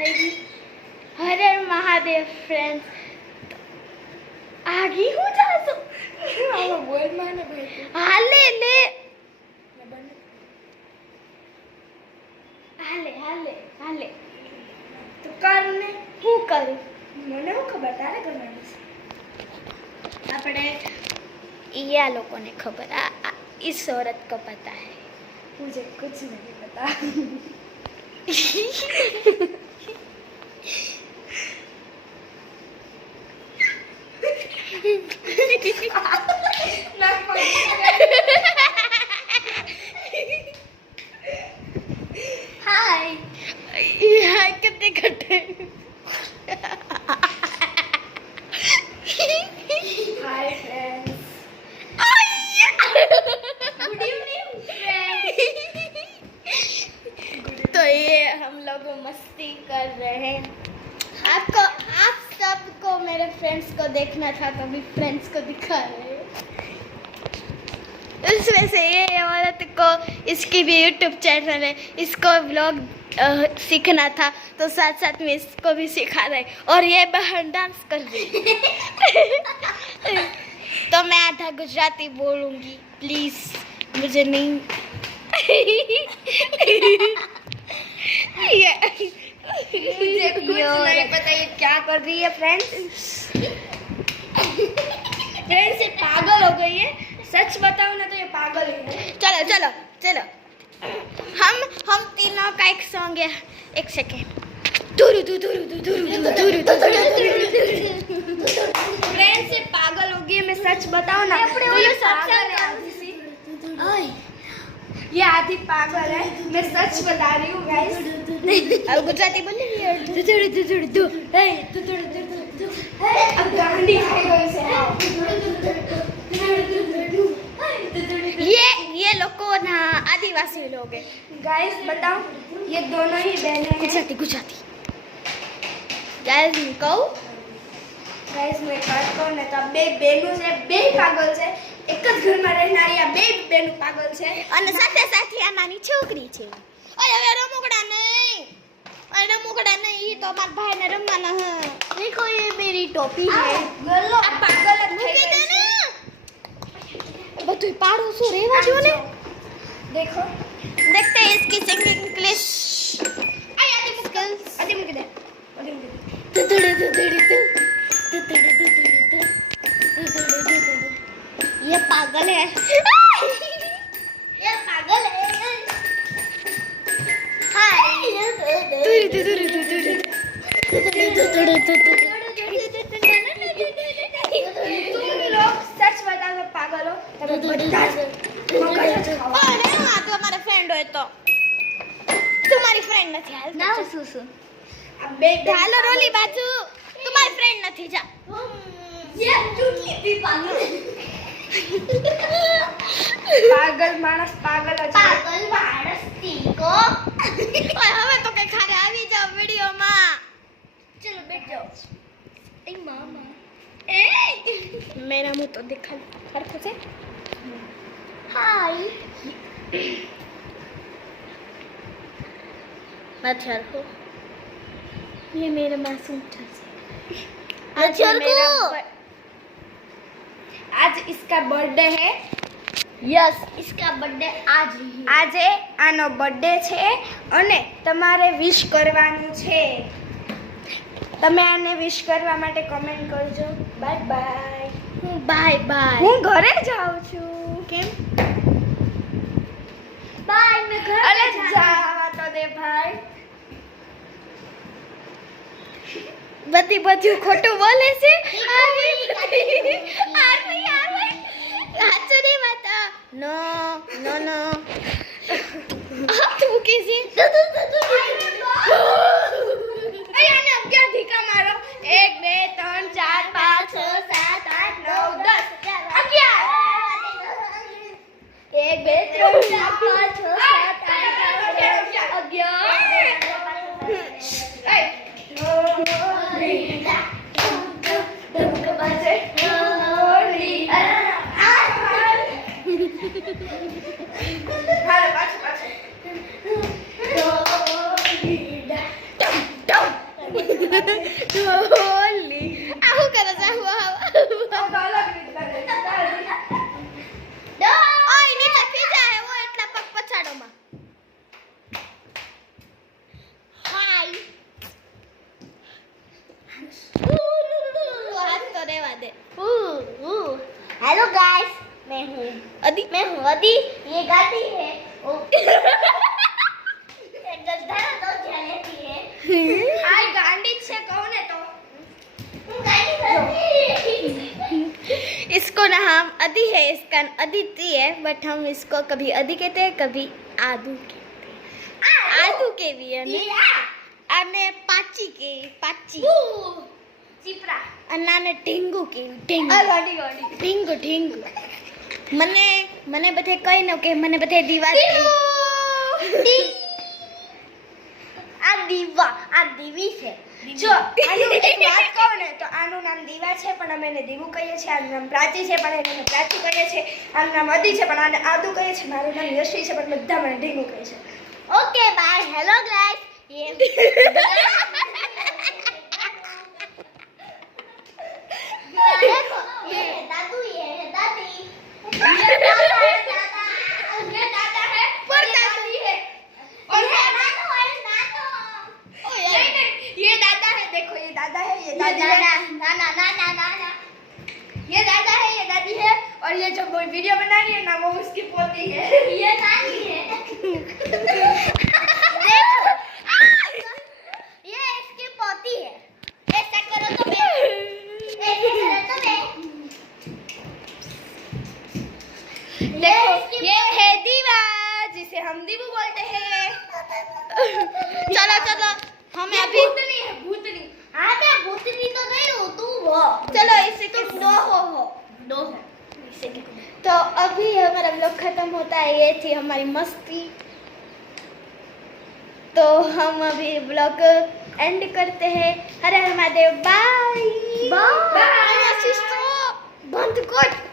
થઈ ગઈ. હરે મહાદેવ ફ્રેન્ડ્સ, આગી હું જાતો આમાં બોલ માને ભાઈ હાલે લે હાલે હાલે હાલે તો કર ને. હું કરું? મને શું ખબર, તારે કરવાની છે. આપણે યા લોકોને ખબર इस औरत को पता है. मुझे कुछ नहीं पता. हाय हाय कितने घटे. Hi friends. Good evening friends. तो ये हम लोग मस्ती कर रहे हैं. आपको आप सबको मेरे फ्रेंड्स को देखना था तो भी फ्रेंड्स को दिखा रहे हैं. उसमें से ये औरत को इसकी भी यूट्यूब चैनल है, इसको व्लॉग सीखना था तो साथ साथ में इसको भी सिखा रहे. और ये बहन डांस कर रही. तो मैं आधा गुजराती बोलूँगी, प्लीज़ मुझे नहीं. मुझे कुछ नहीं पता ये क्या कर रही है फ्रेंड्स. फ्रेंड्स ये पागल हो गई है. सच बताओ ना तो ये पागल है. चलो चलो चलो हम तीनों का एक सॉन्ग है. एक सेकेंड. फ्रेंड्स ये पागल हो गई है. मैं सच बताऊं ना तो ये पागल है आधी सी. ये आधी पागल है. मैं सच बता रही हूँ गाइस. अब गुजराती बोल रही है. अब गांडी खाई गई से. ये लोग को ना आदिवासी लोग है. गाइस बताओ ये दोनों ही बहनें हैं. गुजराती गुजराती गाइस હું કહું. ગાઈસ મેં એક વાત કહું ને તો આ બે બહેનો છે, બે પાગલ છે. એક જ ઘરમાં રહેનારી આ બે બહેનો પાગલ છે. અને સાથે સાથે આ નાની છોકરી છે. ઓય હવે રમકડા નહીં. ઓય રમકડા નહીં. ઈ તો મારા ભાઈને રમવાના હે. देखो ये मेरी टोपी है. ગલ્લો આ પાગલ જ થઈ મૂકી ગઈ દે છે. ને. બધું પાડો શું રહેવા જો ને. देखो देखते हैं इसकी सिंगिंग इंग्लिश स्किल्स. आदि मुझे दे. आदि मुझे दे. ये पागल है. ये पागल है. हाय. तुम लोग सच बताओ तो पागल हो. તમે બધા જ મગજ ખાઓ. અરે હા તો અમારા ફ્રેન્ડ હોય તો તમારી ફ્રેન્ડ નથી. હાલ ના શું આ બે હાલો રોલી બાજુ. તમારી ફ્રેન્ડ નથી. જા. ये चुटली भी पागल. पागल मानस पागल જ. પાગલ માણસ તીકો. ઓય હવે તો કે ખારે આવી જાવ વિડિયોમાં. चलो बैठ जाओ. ए मामा. ए मेरा मुंह तो दिखा हरकत से. हाय मच्छर को. ये मेरे मासूम ठसे. मच्छर को. आज इसका बर्थडे है. यस इसका बर्थडे आज ही है. આજે આનો બર્થડે છે અને તમારે વિશ કરવાનું છે. તમે આને વિશ કરવા માટે કમેન્ટ કરજો. Bye bye. Bye bye. હું ઘરે જાઉં છું. કેમ? बाय मैं घर અરે જાવા તો દે ભાઈ. બધી બધું ખોટું બોલે છે. આરવી સાચું નહીં વાત. નો નો નો તું કીજી. આને 11 ઢીકા મારો. 1 2 3 4 5 6 7 8 9 10 11. 1 2 3 4 5 6 7 8 9 11. ઢોલી આવું કરે છે ઓય નીચે ખીજાય એવો એટલા પગ પછાડોમાં હાય હાથ તો રહેવા દે हेलो गाइस मैं हूँ અદી अदी ये गाती है गद्दा तो क्या लेती है आई गांडी से कौन है तो इसको ना हम अदी है इसका अदिति है बट हम इसको कभी अदी कहते हैं कभी आदू कहते हैं आदू के भी है ने અને પાચી કે પાચી चिपरा અનાને ઢીંગુ કે ઢીંગુ गांडी गांडी ઢીંગુ ઢીંગુ મને બધે કઈ ન કે મને બધે દીવા આ દીવી છે જો આનું એક વાત કહું ને તો આનું નામ દીવા છે પણ અમે એને દીવું કહીએ છીએ આનું નામ પ્રાચી છે પણ એને પ્રાચી કહીએ છીએ આનું નામ અદી છે પણ આને આદુ કહીએ છીએ મારું નામ યશવી છે પણ બધા મને ઢીંગુ કહે છે ઓકે બાય હેલો ગાઈસ देखो ये है दादू ये है दादी ये दादा है दादा ये दादा है पर दादी है और ये नानो है नानो ओ यार ये दादा है देखो ये दादा है ये दादी है नाना नाना नाना ये दादा है ये दादी है और ये जो वीडियो बना रही है ना वो उसकी पोती है ये नानी है देखो ये इसकी पोती है ऐसा करो तो मैं देखो ये है दीवा जिसे हम दीवू बोलते हैं चलो चलो हमें ये अभी भूतनी है भूतनी हाँ मैं भूतनी तो नहीं हूँ तू हो चलो इसे के दो हो है इसे के तो अभी हमारा ब्लॉग खत्म होता है ये थी हमारी मस्ती तो हम अभी ब्लॉग एंड करते हैं हर हर महादेव बाय बाय बंद कर